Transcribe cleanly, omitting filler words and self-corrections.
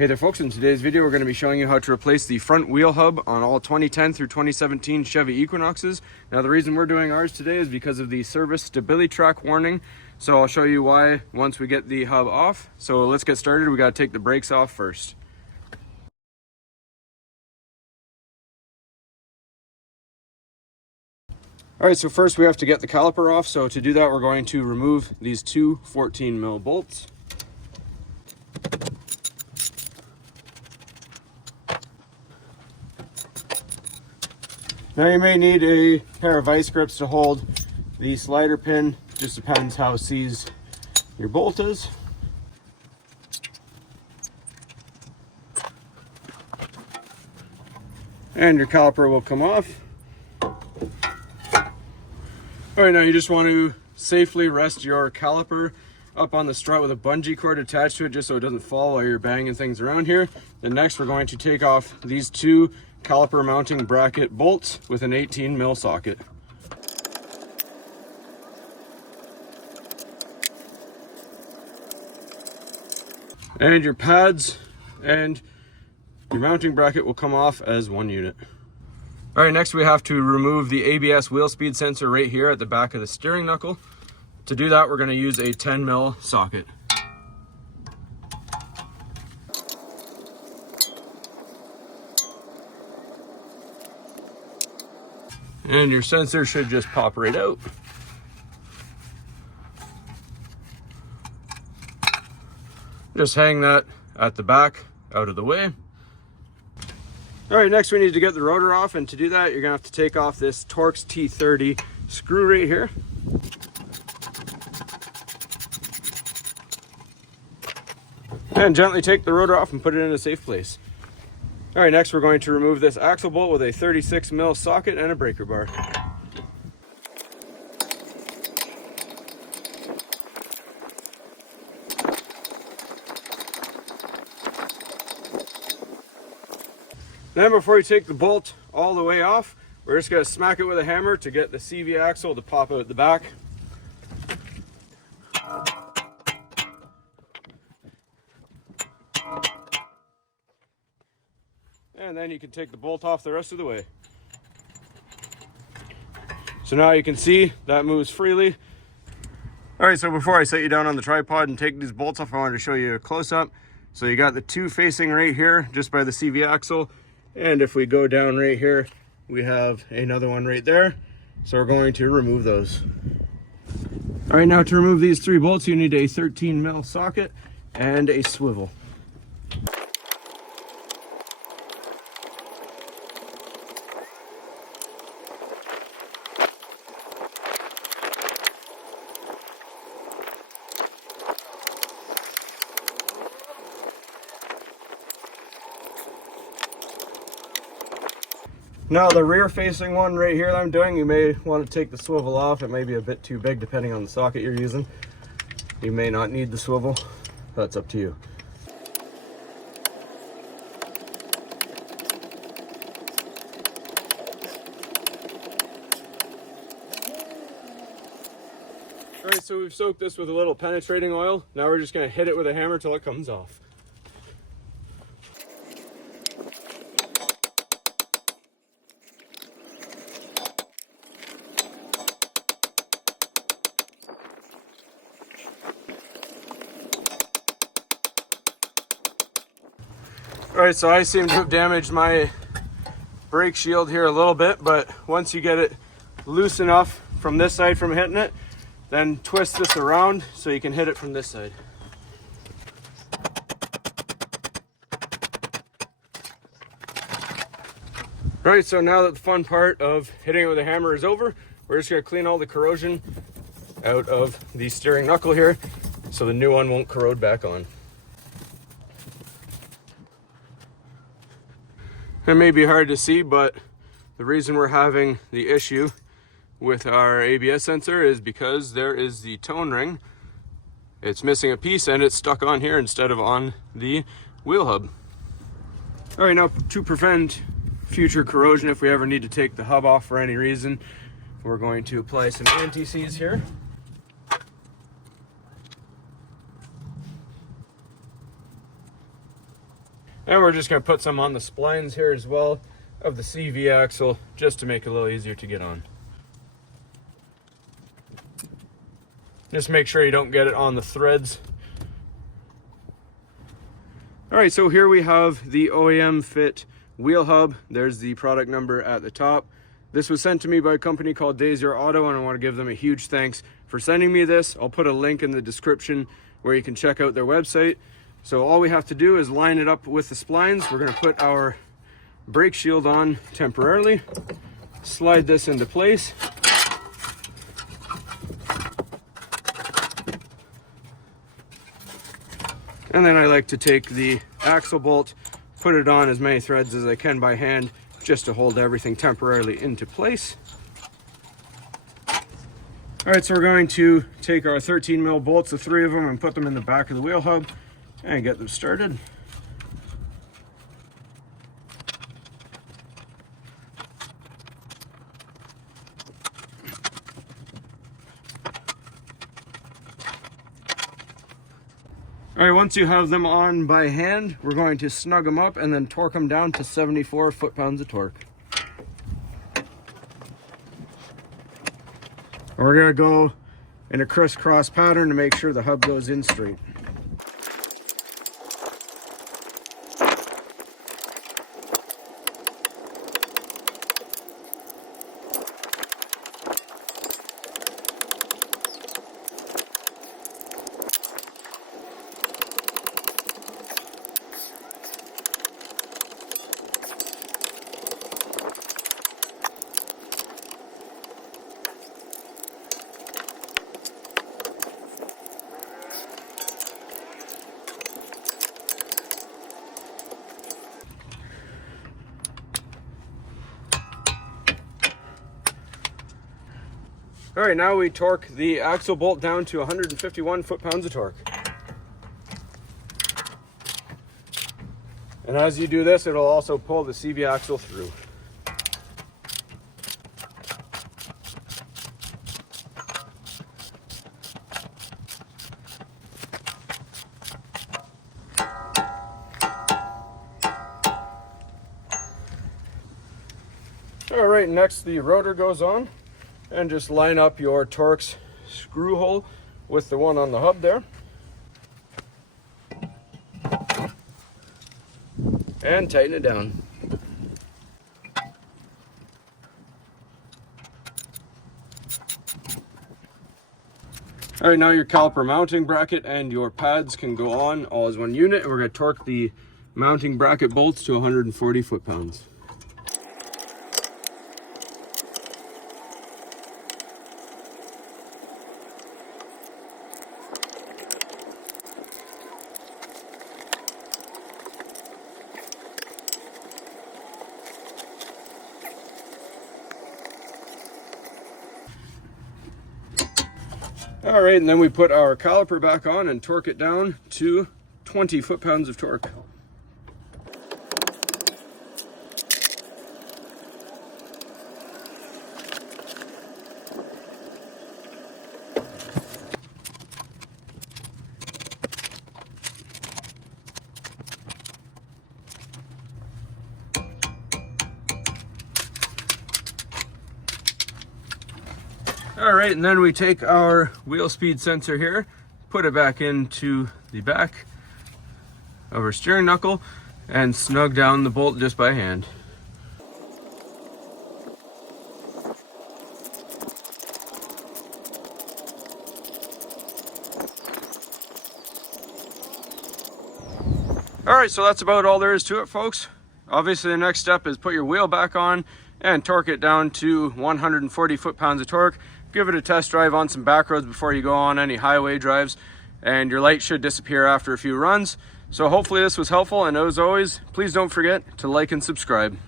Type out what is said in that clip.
Hey there folks, in today's video we're going to be showing you how to replace the front wheel hub on all 2010 through 2017 Chevy Equinoxes. Now the reason we're doing ours today is because of the service STABILITRAK warning. So I'll show you why once we get the hub off. So let's get started. We got to take the brakes off first. Alright, so first we have to get the caliper off. So to do that we're going to remove these two 14mm bolts. Now you may need a pair of vice grips to hold the slider pin, just depends how seized your bolt is. And your caliper will come off. Alright, now you just want to safely rest your caliper up on the strut with a bungee cord attached to it just so it doesn't fall while you're banging things around here. Then next we're going to take off these two caliper mounting bracket bolts with an 18mm socket. And your pads and your mounting bracket will come off as one unit. Alright, next we have to remove the ABS wheel speed sensor right here at the back of the steering knuckle. To do that we're going to use a 10mm socket. And your sensor should just pop right out. Just hang that at the back, out of the way. All right, next we need to get the rotor off, and to do that, you're gonna have to take off this Torx T30 screw right here. And gently take the rotor off and put it in a safe place. All right, next we're going to remove this axle bolt with a 36mm socket and a breaker bar. Then before you take the bolt all the way off, we're just going to smack it with a hammer to get the CV axle to pop out the back. And then you can take the bolt off the rest of the way. So now you can see that moves freely. All right, so before I set you down on the tripod and take these bolts off, I wanted to show you a close-up. So you got the two facing right here, just by the CV axle. And if we go down right here, we have another one right there. So we're going to remove those. All right, now to remove these three bolts, you need a 13mm socket and a swivel. Now the rear facing one right here that I'm doing, you may want to take the swivel off. It may be a bit too big depending on the socket you're using. You may not need the swivel. That's up to you. Alright, so we've soaked this with a little penetrating oil. Now we're just going to hit it with a hammer till it comes off. Alright, so I seem to have damaged my brake shield here a little bit, but once you get it loose enough from this side from hitting it, then twist this around so you can hit it from this side. Alright, so now that the fun part of hitting it with a hammer is over, we're just going to clean all the corrosion out of the steering knuckle here so the new one won't corrode back on. It may be hard to see, but the reason we're having the issue with our ABS sensor is because there is the tone ring. It's missing a piece and it's stuck on here instead of on the wheel hub. All right, now to prevent future corrosion, if we ever need to take the hub off for any reason, we're going to apply some anti-seize here. And we're just going to put some on the splines here as well of the CV axle, just to make it a little easier to get on. Just make sure you don't get it on the threads. All right, so here we have the OEM fit wheel hub. There's the product number at the top. This was sent to me by a company called Day Zero Auto, and I want to give them a huge thanks for sending me this. I'll put a link in the description where you can check out their website. So all we have to do is line it up with the splines. We're going to put our brake shield on temporarily, slide this into place. And then I like to take the axle bolt, put it on as many threads as I can by hand, just to hold everything temporarily into place. All right, so we're going to take our 13 mil bolts, the 3 of them, and put them in the back of the wheel hub and get them started. All right, once you have them on by hand, we're going to snug them up and then torque them down to 74 foot-pounds of torque. We're gonna go in a crisscross pattern to make sure the hub goes in straight. All right, now we torque the axle bolt down to 151 foot-pounds of torque. And as you do this, it'll also pull the CV axle through. All right, next the rotor goes on. And just line up your Torx screw hole with the one on the hub there. And tighten it down. All right, now your caliper mounting bracket and your pads can go on all as one unit. We're going to torque the mounting bracket bolts to 140 foot-pounds. All right, and then we put our caliper back on and torque it down to 20 foot-pounds of torque. All right, and then we take our wheel speed sensor here, put it back into the back of our steering knuckle, and snug down the bolt just by hand. All right, so that's about all there is to it, folks. Obviously, the next step is put your wheel back on and torque it down to 140 foot-pounds of torque. Give it a test drive on some back roads before you go on any highway drives, and your light should disappear after a few runs. So hopefully this was helpful, and as always, please don't forget to like and subscribe.